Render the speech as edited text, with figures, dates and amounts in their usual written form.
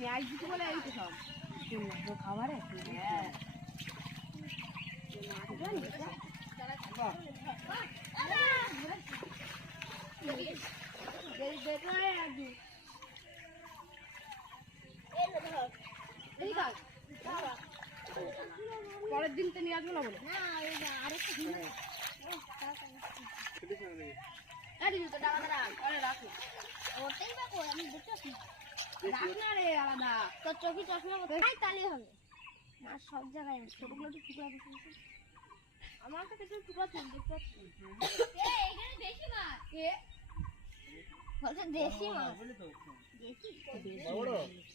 ন্যায় দিতে বলে এই তো সব খাবারে হ্যাঁ পরের দিন তো নিয়ে আসবো না বলে আলাদা তোর চোখে চশমা তাহলে হবে না সব জায়গায় ছোটগুলো তো টুকরা আমার তো কিছু টুকরা দেখতে পাচ্ছি দেশি মাছ দেশি মাছ